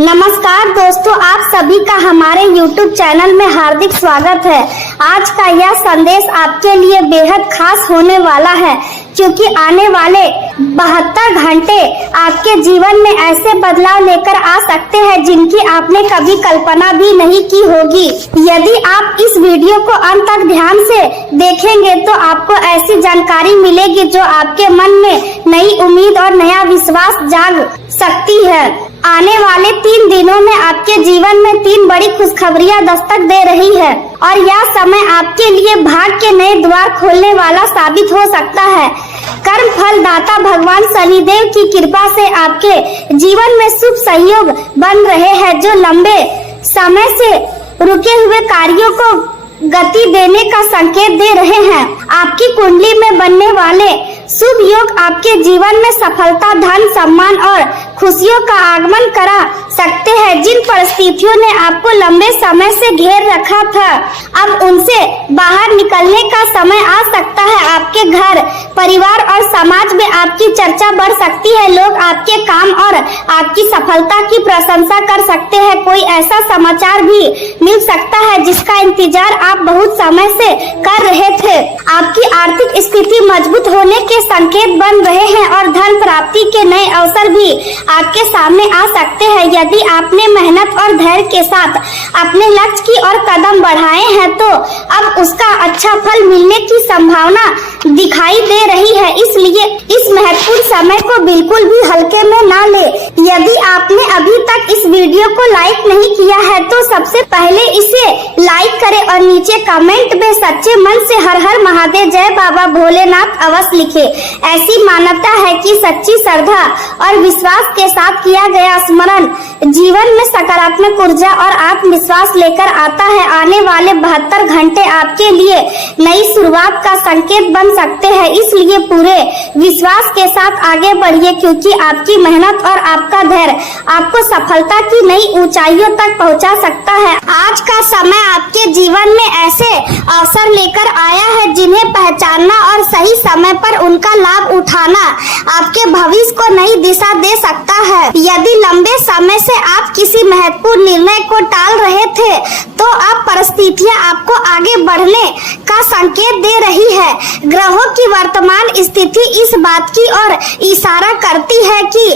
नमस्कार दोस्तों, आप सभी का हमारे YouTube चैनल में हार्दिक स्वागत है। आज का यह संदेश आपके लिए बेहद खास होने वाला है, क्योंकि आने वाले 72 घंटे आपके जीवन में ऐसे बदलाव लेकर आ सकते हैं जिनकी आपने कभी कल्पना भी नहीं की होगी। यदि आप इस वीडियो को अंत तक ध्यान से देखेंगे तो आपको ऐसी जानकारी मिलेगी जो आपके मन में नई उम्मीद और नया विश्वास जाग सकती है। आने वाले 3 दिनों में आपके जीवन में 3 बड़ी खुशखबरियां दस्तक दे रही है और यह समय आपके लिए भाग्य के नए द्वार खोलने वाला साबित हो सकता है। कर्म फल दाता भगवान शनिदेव की कृपा से आपके जीवन में शुभ सहयोग बन रहे हैं, जो लंबे समय से रुके हुए कार्यों को गति देने का संकेत दे रहे हैं। आपकी कुंडली में बनने वाले शुभ योग आपके जीवन में सफलता, धन, सम्मान और खुशियों का आगमन करा सकते हैं। जिन परिस्थितियों ने आपको लंबे समय से घेर रखा था, अब उनसे बाहर निकलने का समय आ सकता है। आपके घर, परिवार और समाज में आपकी चर्चा बढ़ सकती है। लोग आपके काम और आपकी सफलता की प्रशंसा कर सकते हैं। कोई ऐसा समाचार भी मिल सकता है जिसका इंतजार आप बहुत समय से कर रहे थे। आपकी आर्थिक स्थिति मजबूत होने के संकेत बन रहे हैं और धन प्राप्ति के नए अवसर भी आपके सामने आ सकते हैं। यदि आपने मेहनत और धैर्य के साथ अपने लक्ष्य की ओर कदम बढ़ाए हैं तो अब उसका अच्छा फल मिलने की संभावना दिखाई दे रही है। इसलिए इस महत्वपूर्ण समय को बिल्कुल भी हल्के में ना ले। यदि आपने अभी तक इस वीडियो को लाइक नहीं किया है तो सबसे पहले इसे लाइक करें और नीचे कमेंट में सच्चे मन से हर हर महादेव, जय बाबा भोलेनाथ अवश्य लिखे। ऐसी मान्यता है कि सच्ची श्रद्धा और विश्वास के साथ किया गया स्मरण जीवन में सकारात्मक ऊर्जा और आत्मविश्वास लेकर आता है। आने वाले 72 घंटे आपके लिए नई शुरुआत का संकेत बन सकते हैं, इसलिए पूरे विश्वास के साथ आगे बढ़िए, क्योंकि आपकी मेहनत और आपका धैर्य आपको सफलता की नई ऊंचाइयों तक पहुंचा सकता है। आज का समय आपके जीवन में ऐसे अवसर लेकर आया है जिन्हें पहचानना और सही समय पर उनका लाभ उठाना आपके भविष्य को नई दिशा दे सकता है। यदि लंबे समय से आप किसी महत्वपूर्ण निर्णय को टाल रहे थे तो अब परिस्थितियां आपको आगे बढ़ने का संकेत दे रही है। ग्रहों की वर्तमान स्थिति इस बात की ओर इशारा करती है कि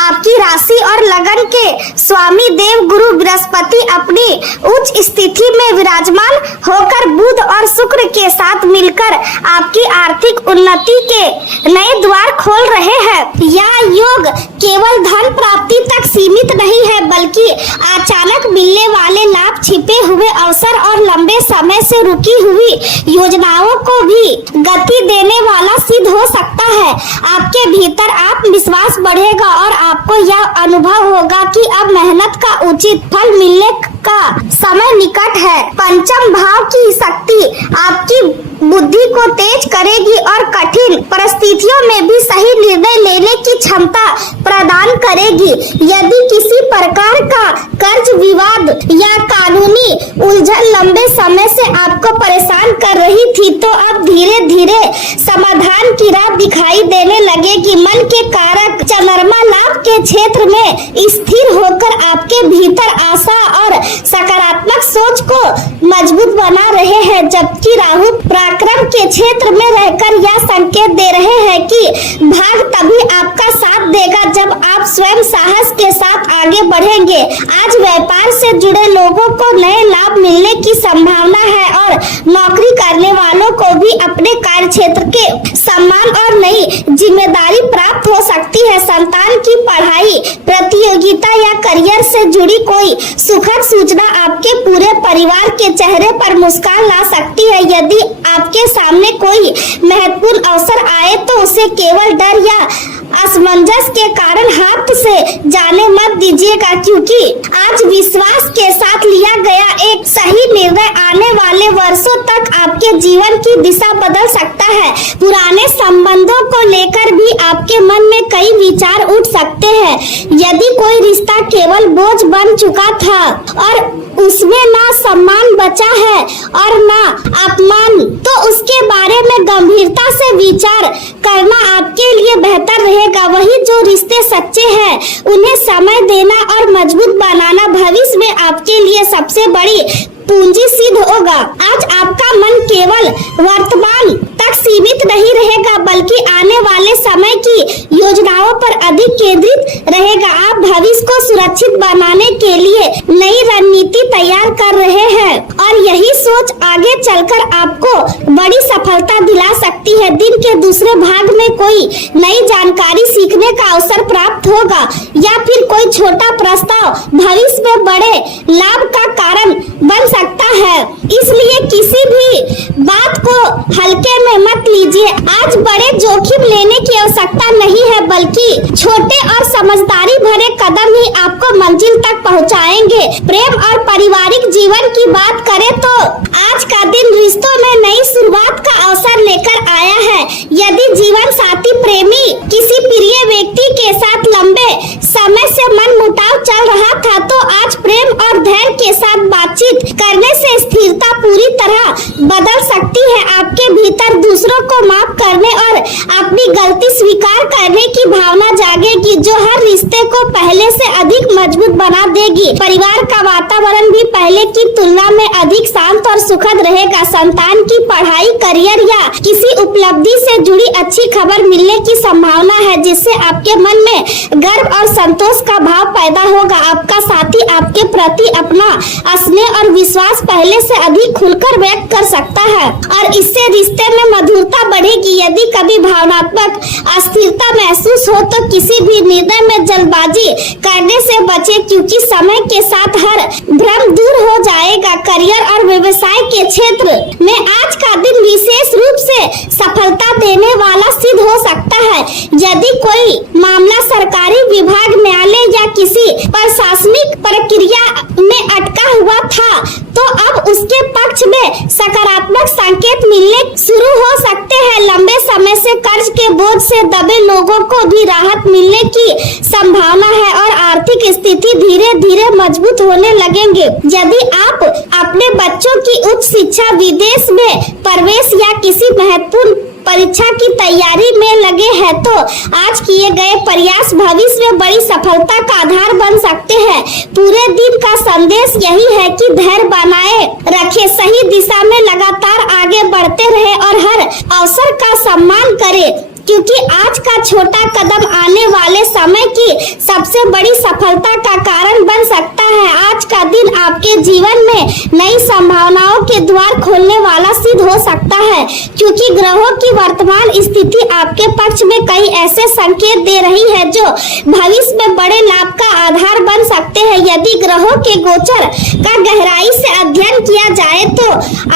आपकी राशि और लगन के स्वामी देव गुरु बृहस्पति अपनी उच्च स्थिति में विराजमान होकर बुध और शुक्र के साथ मिलकर आपकी आर्थिक उन्नति के नए द्वार खोल रहे हैं। यह योग केवल धन प्राप्ति तक सीमित नहीं है, बल्कि अचानक मिलने वाले लाभ, छिपे हुए अवसर और लंबे समय से रुकी हुई योजनाओं को भी गति देने वाला सिद्ध हो सकता है। आपके भीतर आत्मविश्वास बढ़ेगा और आपको यह अनुभव होगा कि अब मेहनत का उचित फल मिलने का समय निकट है। पंचम भाव की शक्ति आपकी बुद्धि को तेज करेगी और कठिन परिस्थितियों में भी सही निर्णय लेने की क्षमता प्रदान करेगी। यदि किसी प्रकार का कर्ज विवाद या कानूनी उलझन लंबे समय से आपको परेशान कर रही थी तो अब धीरे धीरे समाधान की राह दिखाई देने लगेगी। मन के कारक चंद्रमा लाभ के क्षेत्र में स्थिर होकर आपके भीतर आशा और सकारात्मक सोच को मजबूत बना रहे हैं, जबकि राहु पराक्रम के क्षेत्र में रहकर यह संकेत दे रहे हैं कि भाग्य तभी आपका साथ देगा जब आप स्वयं साहस के साथ आगे बढ़ेंगे। आज व्यापार से जुड़े लोगों को नए लाभ मिलने की संभावना है और नौकरी करने वालों को भी अपने कार्य क्षेत्र के सम्मान और नई जिम्मेदारी प्राप्त हो सकती है। संतान की पढ़ाई, प्रतियोगिता या करियर से जुड़ी कोई सुखद सूचना आपके पूरे परिवार के चेहरे पर मुस्कान ला सकती है। यदि आपके सामने कोई महत्वपूर्ण अवसर आए तो उसे केवल डर या असमंजस के कारण हाथ से जाने मत दीजिएगा, क्योंकि आज विश्वास के साथ लिया गया एक सही निर्णय आने वाले वर्षों तक आपके जीवन की दिशा बदल सकता है। पुराने संबंधों को लेकर भी आपके मन में कई विचार उठ सकते हैं। यदि कोई रिश्ता केवल बोझ बन चुका था और उसमें ना सम्मान बचा है और ना अपमान, तो उसके बारे में गंभीरता से विचार करना आपके लिए बेहतर रहेगा। वही जो रिश्ते सच्चे हैं उन्हें समय देना और मजबूत बनाना में सबसे बड़ी पूंजी सिद्ध होगा। आज आपका मन केवल वर्तमान तक सीमित नहीं रहेगा बल्कि आने वाले समय की योजनाओं पर अधिक केंद्रित रहेगा। आप भविष्य को सुरक्षित बनाने के लिए नई रणनीति तैयार कर रहे हैं और यही सोच आगे चलकर आपको बड़ी सफलता दिला सकती है। दिन के दूसरे भाग में कोई नई जानकारी सीखने का अवसर प्राप्त होगा या फिर कोई छोटा प्रस्ताव भविष्य में बड़े लाभ का कारण बन सकता है। इसलिए किसी भी बात को हल्के में मत लीजिए। आज बड़े जोखिम लेने की आवश्यकता नहीं है बल्कि छोटे और समझदारी भरे कदम ही आपको मंजिल तक पहुंचाएंगे। प्रेम और पारिवारिक जीवन की बात करें तो आज का दिन रिश्तों में नई शुरुआत का अवसर लेकर आया है। यदि जीवन साथी प्रेमी किसी प्रिय व्यक्ति के साथ लंबे समय से मन मुटाव चल रहा था तो आज प्रेम और धैर्य के साथ बातचीत करने से स्थिरता पूरी तरह बदल सकती है। आपके भीतर दूसरों को माफ करने और अपनी गलती स्वीकार करने की भावना जागेगी जो हर रिश्ते को पहले से अधिक मजबूत बना देगी। परिवार का वातावरण भी पहले की तुलना में अधिक शांत और सुखद रहेगा। संतान की पढ़ाई, करियर या किसी उपलब्धि से जुड़ी अच्छी खबर मिलने की संभावना है जिससे आपके मन में गर्व और संतोष का भाव पैदा होगा। आपका साथी आपके प्रति अपना स्नेह और विश्वास पहले से अधिक खुलकर व्यक्त कर सकता है और इससे रिश्ते में मधुरता बढ़ेगी। यदि कभी भावनात्मक अस्थिरता महसूस हो तो किसी भी निर्णय में जल्दबाजी करने से बचे क्योंकि समय के साथ हर भ्रम दूर हो जाएगा। करियर और व्यवसाय के क्षेत्र में आज का दिन विशेष रूप से सफलता देने वाला सिद्ध हो सकता है। यदि कोई मामला सरकारी विभाग, न्यायालय या किसी प्रशासनिक प्रक्रिया में अटका हुआ था तो अब उसके पक्ष में सकारात्मक संकेत मिलने शुरू हो सकते हैं। लंबे समय से कर्ज के बोझ से दबे लोगों को भी राहत मिलने की संभावना है और आर्थिक स्थिति धीरे धीरे मजबूत होने लगेंगे। यदि आप अपने बच्चों की उच्च शिक्षा, विदेश में प्रवेश या किसी महत्वपूर्ण परीक्षा की तैयारी में लगे हैं तो आज किए गए प्रयास भविष्य में बड़ी सफलता का आधार बन सकते हैं। पूरे दिन का संदेश यही है कि धैर्य बनाए रखें, सही दिशा में लगातार आगे बढ़ते रहे और हर अवसर का सम्मान करें क्योंकि आज का छोटा कदम आने वाले समय की सबसे बड़ी सफलता का कारण बन सकता है। आज का दिन आपके जीवन में नई संभावनाओं के द्वार खोलने वाला सिद्ध हो सकता है क्योंकि ग्रहों की वर्तमान स्थिति आपके पक्ष में कई ऐसे संकेत दे रही है जो भविष्य में बड़े लाभ का आधार बन सकते हैं। यदि ग्रहों के गोचर का गहराई से अध्ययन किया जाए तो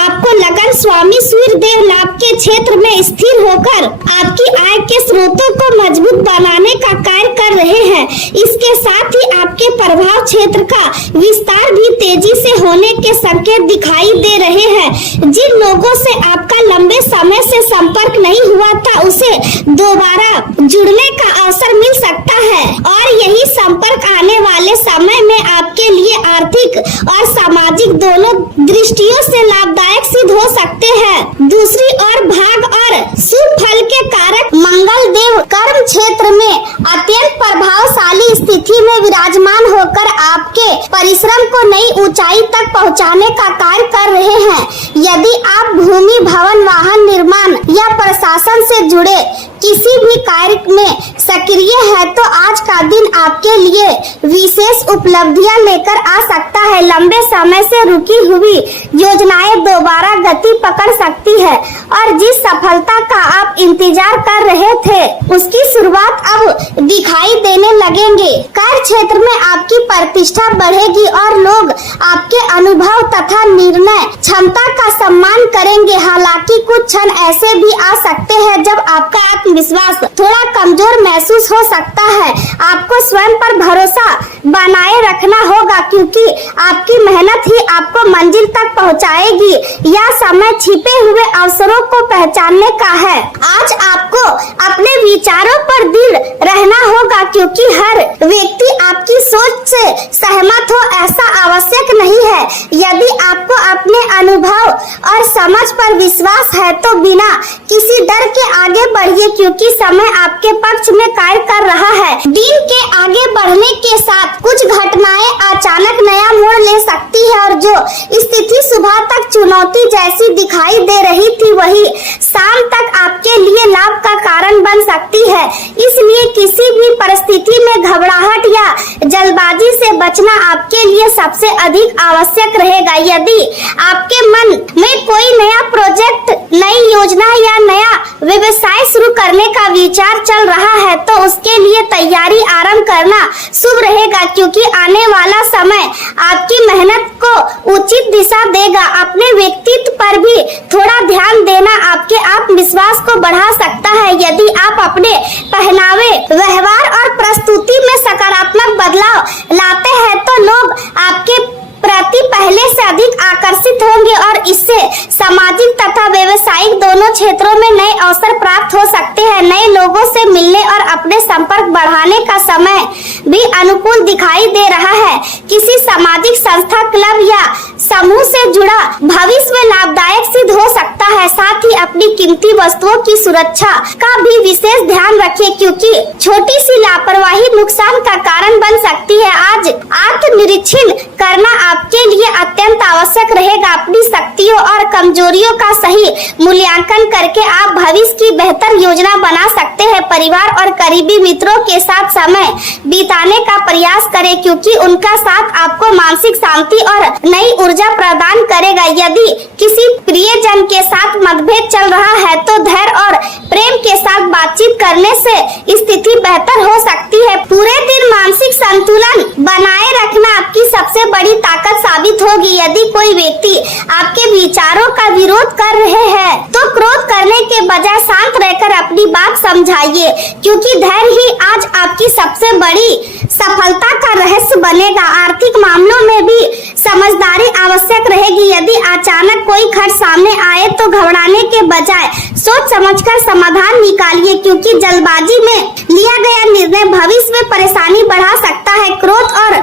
आपको लगन स्वामी सूर्य देव लाभ के क्षेत्र में स्थिर होकर आपकी आय के स्रोतों को मजबूत बनाने का कार्य कर रहे हैं। इसके साथ ही आपके प्रभाव क्षेत्र का विस्तार भी तेजी से होने के संकेत दिखाई दे रहे हैं। जिन लोगों से आपका लंबे समय से संपर्क नहीं हुआ था उसे दोबारा जुड़ने का अवसर मिल सकता है और यही संपर्क आने वाले समय में आपके लिए आर्थिक और सामाजिक दोनों दृष्टियों से लाभदायक सिद्ध हो सकते हैं। दूसरी ओर भाग और शुभ फल के कारक मंगल देव कर्म क्षेत्र में अत्यंत प्रभावशाली स्थिति में विराजमान होकर आपके परिश्रम को नई ऊंचाई तक पहुंचाने का कार्य कर रहे हैं। यदि आप भूमि, भवन, वाहन निर्माण या प्रशासन से जुड़े किसी भी कार्य में सक्रिय है तो आज का दिन आपके लिए विशेष उपलब्धियां लेकर आ सकता है। लंबे समय से रुकी हुई योजनाएं दोबारा गति पकड़ सकती है और जिस सफलता का आप इंतजार कर रहे थे उसकी शुरुआत अब दिखाई देने लगेंगे। कार्य क्षेत्र में आपकी प्रतिष्ठा बढ़ेगी और लोग आपके अनुभव तथा निर्णय क्षमता का सम्मान करेंगे। हालांकि कुछ क्षण ऐसे भी आ सकते हैं जब आपका आत्मविश्वास थोड़ा कमजोर महसूस हो सकता है। आपको स्वयं पर भरोसा बनाए रखना होगा क्योंकि आपकी मेहनत ही आपको मंजिल तक पहुंचाएगी। यह समय छिपे हुए अवसरों को पहचानने का है। आज आपको अपने विचारों पर दिल रहना होगा क्योंकि हर व्यक्ति आपकी सोच से सहमत हो ऐसा आवश्यक नहीं है। यदि आपको अपने अनुभव और समझ पर विश्वास है तो बिना किसी डर के आगे बढ़िए क्योंकि समय आपके पक्ष में कार्य कर रहा है। दिन के आगे बढ़ने के साथ कुछ घटनाएं अचानक नया मोड़ ले सकती है जो स्थिति सुबह तक चुनौती जैसी दिखाई दे रही थी वही शाम तक आपके लिए लाभ का कारण बन सकती है। इसलिए किसी भी परिस्थिति में घबराहट या जल्दबाजी से बचना आपके लिए सबसे अधिक आवश्यक रहेगा। यदि आपके मन में कोई नया प्रोजेक्ट, नई योजना या नया व्यवसाय शुरू करने का विचार चल रहा है तो उसके लिए तैयारी आरंभ करना शुभ रहेगा, क्योंकि आने वाला समय आपकी मेहनत को उचित दिशा देगा। अपने व्यक्तित्व पर भी थोड़ा ध्यान देना आपके आत्मविश्वास को बढ़ा सकता है। यदि आप अपने पहनावे, व्यवहार और प्रस्तुति में सकारात्मक बदलाव लाते हैं तो लोग आपके प्रति पहले से अधिक आकर्षित होंगे और इससे सामाजिक तथा व्यवसायिक दोनों क्षेत्रों में नए अवसर प्राप्त हो सकते हैं। नए लोगों से मिलने और अपने संपर्क बढ़ाने का समय भी अनुकूल दिखाई दे रहा है। किसी सामाजिक संस्था, क्लब या समूह से जुड़ा भविष्य में लाभदायक सिद्ध हो सकता है। साथ ही अपनी कीमती वस्तुओं की सुरक्षा का भी विशेष ध्यान रखें, क्योंकि छोटी सी लापरवाही नुकसान का कारण बन सकती है। आज आत्मनिरीक्षण करना आपके लिए अत्यंत आवश्यक रहेगा। अपनी शक्तियों और कमजोरियों का सही मूल्यांकन करके आप भविष्य की बेहतर योजना बना सकते हैं। परिवार और करीबी मित्रों के साथ समय बिताने का प्रयास करें, क्योंकि उनका साथ आपको मानसिक शांति और नई ऊर्जा प्रदान करेगा। यदि किसी प्रियजन के साथ मतभेद चल रहा है तो धैर्य और प्रेम के साथ बातचीत करने से स्थिति बेहतर हो सकती है। पूरे दिन मानसिक संतुलन बनाए रखना आपकी सबसे बड़ी ताकत साबित होगी। यदि कोई व्यक्ति आपके विचारों का विरोध कर रहे हैं तो क्रोध करने के बजाय शांत रहकर अपनी बात समझाइए, क्योंकि धैर्य ही आज आपकी सबसे बड़ी सफलता का रहस्य बनेगा। आर्थिक मामलों में भी समझदारी आवश्यक रहेगी। यदि अचानक कोई खर्च सामने आए तो घबराने के बजाय सोच समझकर समाधान निकालिए, क्योंकि जल्दबाजी में लिया गया निर्णय भविष्य में परेशानी बढ़ा सकता है। क्रोध और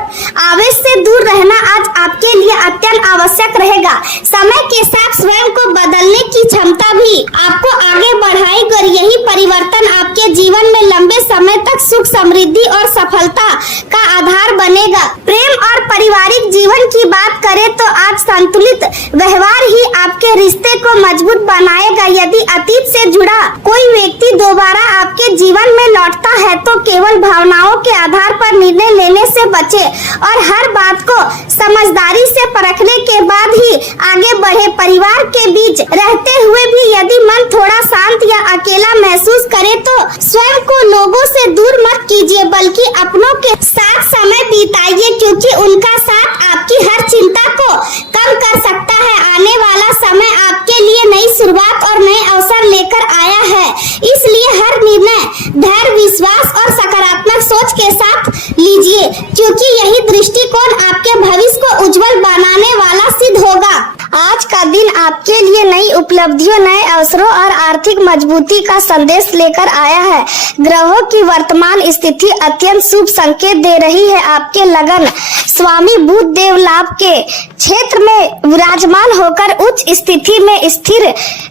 आवेश से दूर रहना आज आपके लिए अत्यंत आवश्यक रहेगा। समय के साथ स्वयं को बदलने की क्षमता भी आपको आगे बढ़ाएगी और यही परिवर्तन आपके जीवन में लंबे समय तक सुख, समृद्धि और सफलता का आधार बनेगा। प्रेम और पारिवारिक जीवन की बात करें तो आज संतुलित व्यवहार ही आपके रिश्ते को मजबूत बनाएगा। यदि अतीत से जुड़ा कोई व्यक्ति दोबारा आपके जीवन में लौटता है तो केवल भावनाओं के आधार पर निर्णय लेने से बचे और हर बात को समझदारी से परखने के बाद ही आगे बढ़े। परिवार के बीच रहते हुए भी यदि मन थोड़ा शांत या अकेला महसूस करे तो स्वयं को लोगों से दूर मत कीजिए, बल्कि अपनों के साथ समय बिताइए, क्योंकि उनका साथ आपकी हर चिंता को कम कर सकता है। आने वाला समय आपके लिए नई शुरुआत और नए अवसर लेकर आया है, इसलिए हर निर्णय धैर्य, विश्वास और सकारात्मक सोच के साथ लीजिए, क्योंकि यही दृष्टिकोण आपके भविष्य को उज्जवल बनाने वाला सिद्ध होगा। आज का दिन आपके लिए नई उपलब्धियों, नए अवसरों और आर्थिक मजबूती का संदेश लेकर आया है। ग्रहों की वर्तमान स्थिति अत्यंत शुभ संकेत दे रही है। आपके लगन स्वामी बुध देव लाभ के क्षेत्र में विराजमान होकर उच्च स्थिति में स्थिर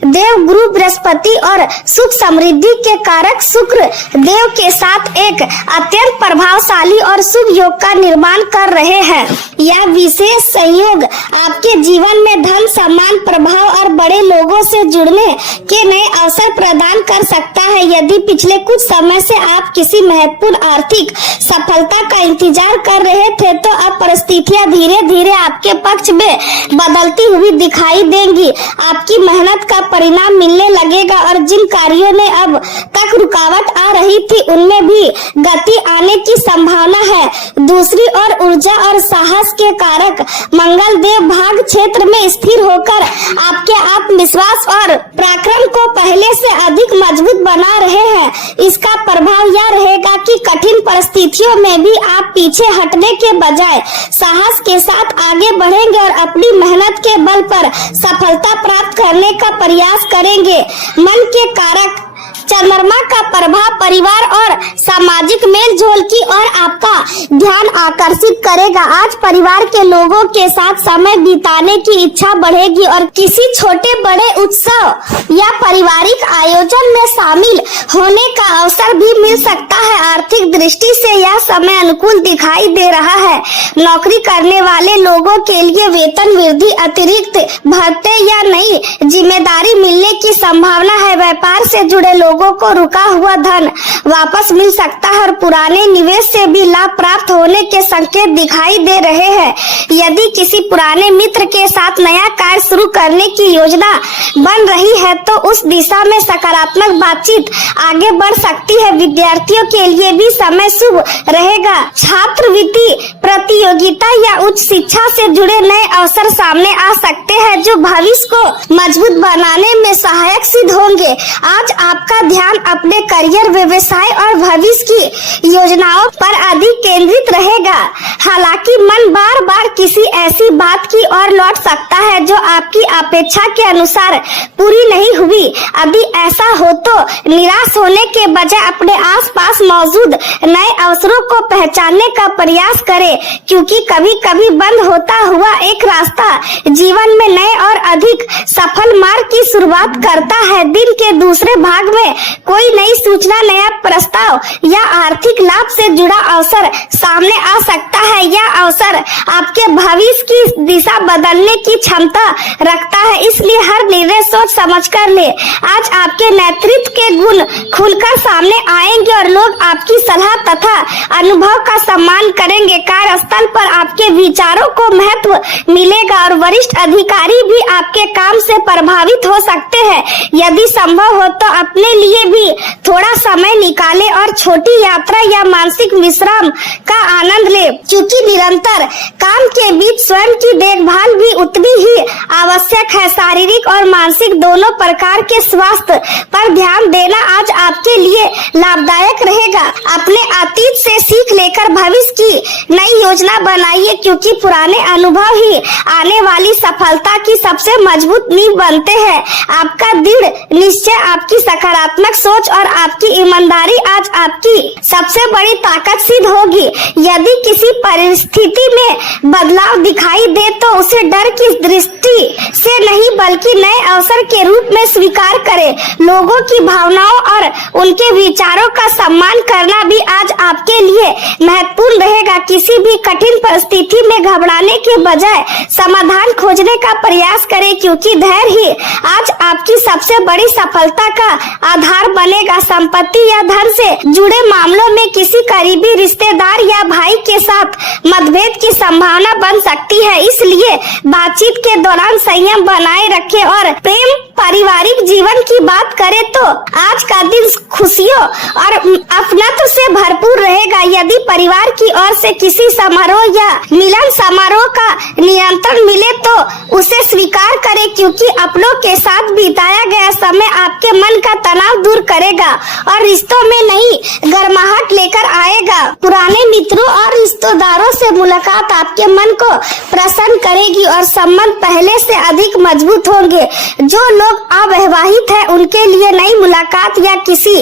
देव गुरु बृहस्पति और सुख समृद्धि के कारक शुक्र देव के साथ एक अत्यंत प्रभावशाली और शुभ योग का निर्माण कर रहे हैं। यह विशेष संयोग आपके जीवन में धन, सम्मान, प्रभाव और बड़े लोगों से जुड़ने के नए अवसर प्रदान कर सकता है। यदि पिछले कुछ समय से आप किसी महत्वपूर्ण आर्थिक सफलता का इंतजार कर रहे थे तो अब परिस्थितियां धीरे धीरे आपके पक्ष में बदलती हुई दिखाई देंगी। आपकी मेहनत का परिणाम मिलने लगेगा और जिन कार्यों में अब तक रुकावट आ रही थी उनमें भी गति आने की संभावना है। दूसरी ओर ऊर्जा और साहस के कारक मंगल देव भाग क्षेत्र में स्थिर होकर आपके आत्मविश्वास और पराक्रम को पहले से अधिक मजबूत बना रहे हैं। इसका प्रभाव यह रहेगा कि कठिन परिस्थितियों में भी आप पीछे हटने के बजाय साहस के साथ आगे बढ़ेंगे और अपनी मेहनत के बल पर सफलता प्राप्त करने का प्रयास करेंगे। मन के कारक चंद्रमा का प्रभाव परिवार और सामाजिक मेल जोल की ओर आपका ध्यान आकर्षित करेगा। आज परिवार के लोगों के साथ समय बिताने की इच्छा बढ़ेगी और किसी छोटे बड़े उत्सव या पारिवारिक आयोजन में शामिल होने का अवसर भी मिल सकता है। आर्थिक दृष्टि से यह समय अनुकूल दिखाई दे रहा है। नौकरी करने वाले लोगों के लिए वेतन वृद्धि, अतिरिक्त भत्ते या नई जिम्मेदारी मिलने की संभावना है। व्यापार से जुड़े लोगों को रुका हुआ धन वापस मिल सकता है और पुराने निवेश से भी लाभ प्राप्त होने के संकेत दिखाई दे रहे हैं। यदि किसी पुराने मित्र के साथ नया कार्य शुरू करने की योजना बन रही है तो उस दिशा में सकारात्मक बातचीत आगे बढ़ सकती है। विद्यार्थियों के लिए भी समय शुभ रहेगा। छात्रवृत्ति प्रतियोगिता या उच्च शिक्षा से जुड़े नए अवसर सामने आ सकते हैं जो भविष्य को मजबूत बनाने में सहायक सिद्ध होंगे। आज आपका ध्यान अपने करियर, व्यवसाय और भविष्य की योजनाओं पर अधिक केंद्रित रहेगा। हालांकि मन बार बार किसी ऐसी बात की ओर लौट सकता है जो आपकी अपेक्षा के अनुसार पूरी नहीं हुई। यदि ऐसा हो तो निराश होने के बजाय अपने आसपास मौजूद नए अवसरों को पहचानने का प्रयास करें, क्योंकि कभी कभी बंद होता हुआ एक रास्ता जीवन में नए और अधिक सफल मार्ग की शुरुआत करता है। दिन के दूसरे भाग में कोई नई सूचना, नया प्रस्ताव या आर्थिक लाभ से जुड़ा अवसर सामने आ सकता है। यह अवसर आपके भविष्य की दिशा बदलने की क्षमता रखता है, इसलिए हर निर्णय सोच समझ कर ले। आज आपके नेतृत्व के गुण खुलकर सामने आएंगे और लोग आपकी सलाह तथा अनुभव का सम्मान करेंगे। कार्यस्थल पर आपके विचारों को महत्व मिलेगा और वरिष्ठ अधिकारी भी आपके काम से प्रभावित हो सकते हैं। यदि संभव हो तो अपने लिए भी थोड़ा समय निकालें और छोटी यात्रा या मानसिक विश्राम का आनंद ले, क्योंकि निरंतर काम के बीच स्वयं की देखभाल भी उतनी ही आवश्यक है। शारीरिक और मानसिक दोनों प्रकार के स्वास्थ्य पर ध्यान देना आज आपके लिए लाभदायक रहेगा। अपने अतीत से सीख लेकर भविष्य की नई योजना बनाइए, क्योंकि पुराने अनुभव ही आने वाली सफलता की सबसे मजबूत नींव बनते हैं। आपका दृढ़ निश्चय, आपकी सकारात्मक सोच और आपकी ईमानदारी आज आपकी सबसे बड़ी ताकत सिद्ध होगी। यदि किसी परिस्थिति में बदलाव दिखाई दे तो उसे डर की दृष्टि से नहीं बल्कि नए अवसर के रूप में स्वीकार करें। लोगों की भावनाओं और उनके विचारों का सम्मान करना भी आज आपके लिए महत्वपूर्ण रहेगा। किसी भी कठिन परिस्थिति में घबराने के बजाय समाधान खोजने का प्रयास करें, क्योंकि धैर्य ही आज आपकी सबसे बड़ी सफलता का आधार बनेगा। संपत्ति या धन से जुड़े मामलों में किसी करीबी रिश्तेदार या भाई के साथ मतभेद की संभावना बन सकती है, इसलिए बातचीत के दौरान संयम बनाए रखें और प्रेम पारिवारिक जीवन की बात करें तो आज का दिन खुशियों और अपनत्व से भरपूर रहेगा। यदि परिवार की ओर से किसी समारोह या मिलन समारोह का नियंत्रण मिले तो उसे स्वीकार करें, क्योंकि अपनों के साथ बिताया गया समय आपके मन का तनाव दूर करेगा और रिश्तों में नई गर्माहट लेकर आएगा। पुराने मित्रों और रिश्तेदारों से मुलाकात आपके मन को प्रसन्न करेगी और संबंध पहले से अधिक मजबूत होंगे। जो लोग अविवाहित हैं उनके लिए नई मुलाकात या किसी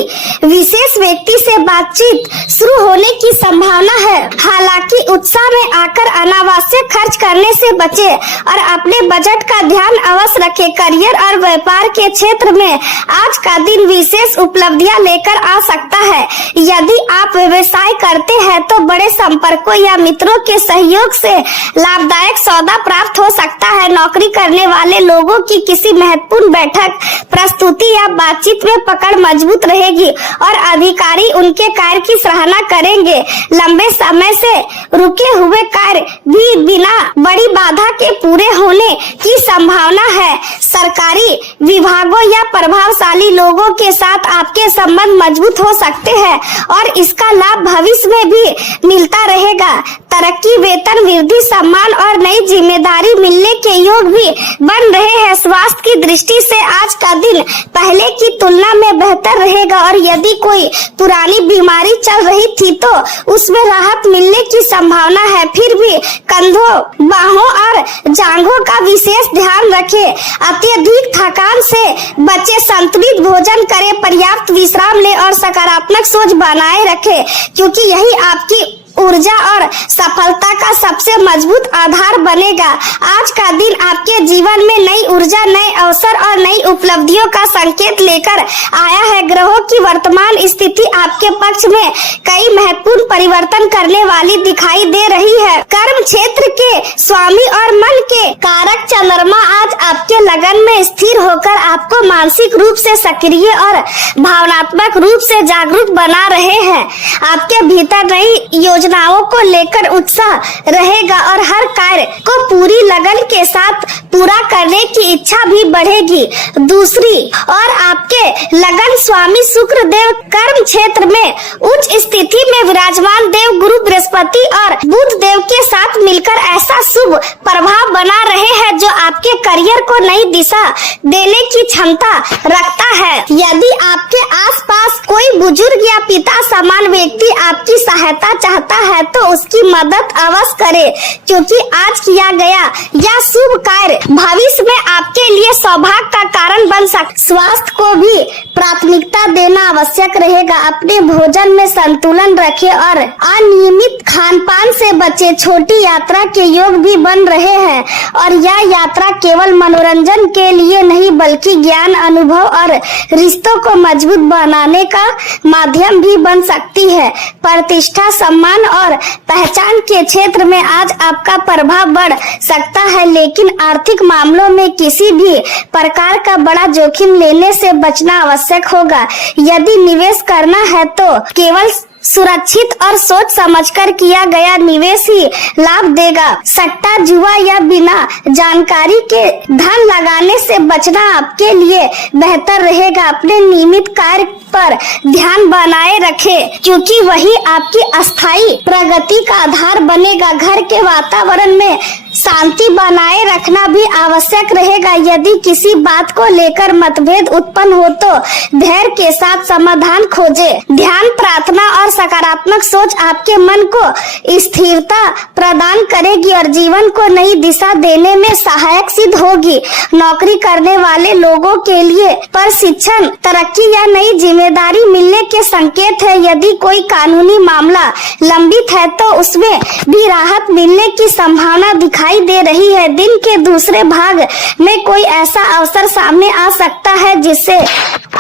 विशेष व्यक्ति से बातचीत शुरू होने की संभावना है। हालांकि उत्साह में आकर अनावश्यक खर्च करने से बचे और अपने बजट का ध्यान अवश्य रखें। करियर और व्यापार के क्षेत्र में आज का दिन विशेष उपलब्धियां लेकर आ सकता है। यदि आप व्यवसाय करते हैं तो बड़े संपर्कों या मित्रों के सहयोग से लाभदायक सौदा प्राप्त हो सकता है। नौकरी करने वाले लोगों की किसी महत्वपूर्ण बैठक, प्रस्तुति या बातचीत में पकड़ मजबूत रहेगी और अधिकारी उनके कार्य की सराहना करेंगे। लंबे समय से रुके हुए कार्य भी बिना बड़ी बाधा के पूरे होने की संभावना है। सरकारी विभागों या प्रभावशाली लोगों के साथ आपके संबंध मजबूत हो सकते हैं और इसका लाभ भविष्य में भी मिलता रहेगा। तरक्की, वेतन वृद्धि सम्मान और नई जिम्मेदारी मिलने के योग भी बन रहे हैं। स्वास्थ्य की दृष्टि से आज का दिन पहले की तुलना में बेहतर रहेगा और यदि कोई पुरानी बीमारी चल रही थी तो उसमें राहत मिलने की संभावना है। फिर भी कंधों, बाहों और जांघों का विशेष ध्यान रखें। अत्यधिक थकान से बचे, संतुलित भोजन करें, पर्याप्त विश्राम लें और सकारात्मक सोच बनाए रखें, क्योंकि यही आपकी ऊर्जा और सफलता का सबसे मजबूत आधार बनेगा। आज का दिन आपके जीवन में नई ऊर्जा, नए अवसर और नई उपलब्धियों का संकेत लेकर आया है। ग्रहों की वर्तमान स्थिति आपके पक्ष में कई महत्वपूर्ण परिवर्तन करने वाली दिखाई दे रही है। कर्म क्षेत्र के स्वामी और मन के कारक चंद्रमा आज आपके लगन में स्थिर होकर आपको मानसिक रूप से सक्रिय और भावनात्मक रूप से जागरूक बना रहे हैं। आपके भीतर नई योजनाओं को लेकर उत्साह रहेगा और हर कार्य को पूरी लगन के साथ पूरा करने की इच्छा भी बढ़ेगी। दूसरी और आपके लगन स्वामी शुक्र देव कर्म क्षेत्र में उच्च स्थिति में विराजमान देव गुरु बृहस्पति और बुध देव के साथ मिलकर ऐसा शुभ प्रभाव बना रहे हैं जो आपके करियर को नई दिशा देने की क्षमता रखता है। यदि आपके आसपास कोई बुजुर्ग या पिता समान व्यक्ति आपकी सहायता चाहता है तो उसकी मदद अवश्य करें, क्योंकि आज किया गया यह शुभ कार्य भविष्य में आपके लिए सौभाग्य का कारण बन सकता। स्वास्थ्य को भी प्राथमिकता देना आवश्यक रहेगा। अपने भोजन में संतुलन रखें और अनियमित खान-पान से बचे। छोटी यात्रा के योग भी बन रहे हैं और यह यात्रा केवल मनोरंजन के लिए नहीं बल्कि ज्ञान, अनुभव और रिश्तों को मजबूत बनाने का माध्यम भी बन सकती है। प्रतिष्ठा, सम्मान और पहचान के क्षेत्र में आज आपका प्रभाव बढ़ सकता है, लेकिन आर्थिक मामलों में किसी भी प्रकार का बड़ा जोखिम लेने से बचना आवश्यक होगा। यदि निवेश करना है तो केवल सुरक्षित और सोच समझकर किया गया निवेश ही लाभ देगा। सट्टा, जुआ या बिना जानकारी के धन लगाने से बचना आपके लिए बेहतर रहेगा। अपने नियमित कार्य पर ध्यान बनाए रखें, क्योंकि वही आपकी अस्थायी प्रगति का आधार बनेगा। घर के वातावरण में शांति बनाए रखना भी आवश्यक रहेगा। यदि किसी बात को लेकर मतभेद उत्पन्न हो तो धैर्य के साथ समाधान खोजें। ध्यान, प्रार्थना और सकारात्मक सोच आपके मन को स्थिरता प्रदान करेगी और जीवन को नई दिशा देने में सहायक सिद्ध होगी। नौकरी करने वाले लोगों के लिए प्रशिक्षण, तरक्की या नई जिम्मेदारी मिलने के संकेत है। यदि कोई कानूनी मामला लंबित है तो उसमें भी राहत मिलने की संभावना दिखाई दे रही है। दिन के दूसरे भाग में कोई ऐसा अवसर सामने आ सकता है जिसे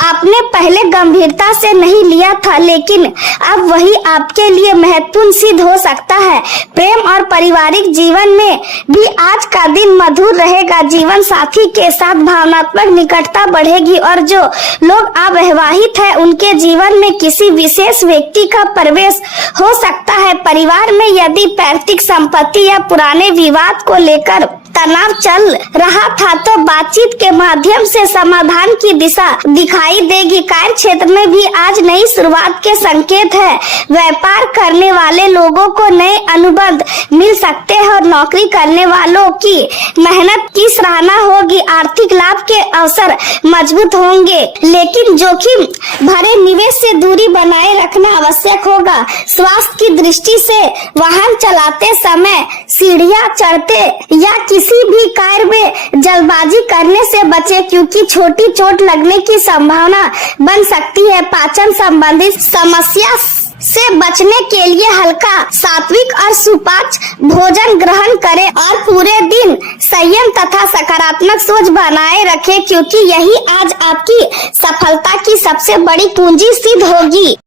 आपने पहले गंभीरता से नहीं लिया था, लेकिन अब वही आपके लिए महत्वपूर्ण सिद्ध हो सकता है। प्रेम और पारिवारिक जीवन में भी आज का दिन मधुर रहेगा। जीवन साथी के साथ भावनात्मक निकटता बढ़ेगी और जो लोग अविवाहित हैं उनके जीवन में किसी विशेष व्यक्ति का प्रवेश हो सकता है। परिवार में यदि पैतृक संपत्ति या पुराने विवाद को लेकर तनाव चल रहा था तो बातचीत के माध्यम से समाधान की दिशा दिखाई देगी। कार्य क्षेत्र में भी आज नई शुरुआत के संकेत है। व्यापार करने वाले लोगों को नए अनुबंध मिल सकते हैं और नौकरी करने वालों की मेहनत की सराहना होगी। आर्थिक लाभ के अवसर मजबूत होंगे, लेकिन जोखिम भरे निवेश से दूरी बनाए रखना आवश्यक होगा। स्वास्थ्य की दृष्टि से वाहन चलाते समय सीढ़ियां चढ़ते या किसी भी कार्य में जल्दबाजी करने से बचे, क्योंकि छोटी चोट लगने की संभावना बन सकती है। पाचन संबंधित समस्या से बचने के लिए हल्का, सात्विक और सुपाच्य भोजन ग्रहण करें और पूरे दिन संयम तथा सकारात्मक सोच बनाए रखें, क्योंकि यही आज आपकी सफलता की सबसे बड़ी पूंजी सिद्ध होगी।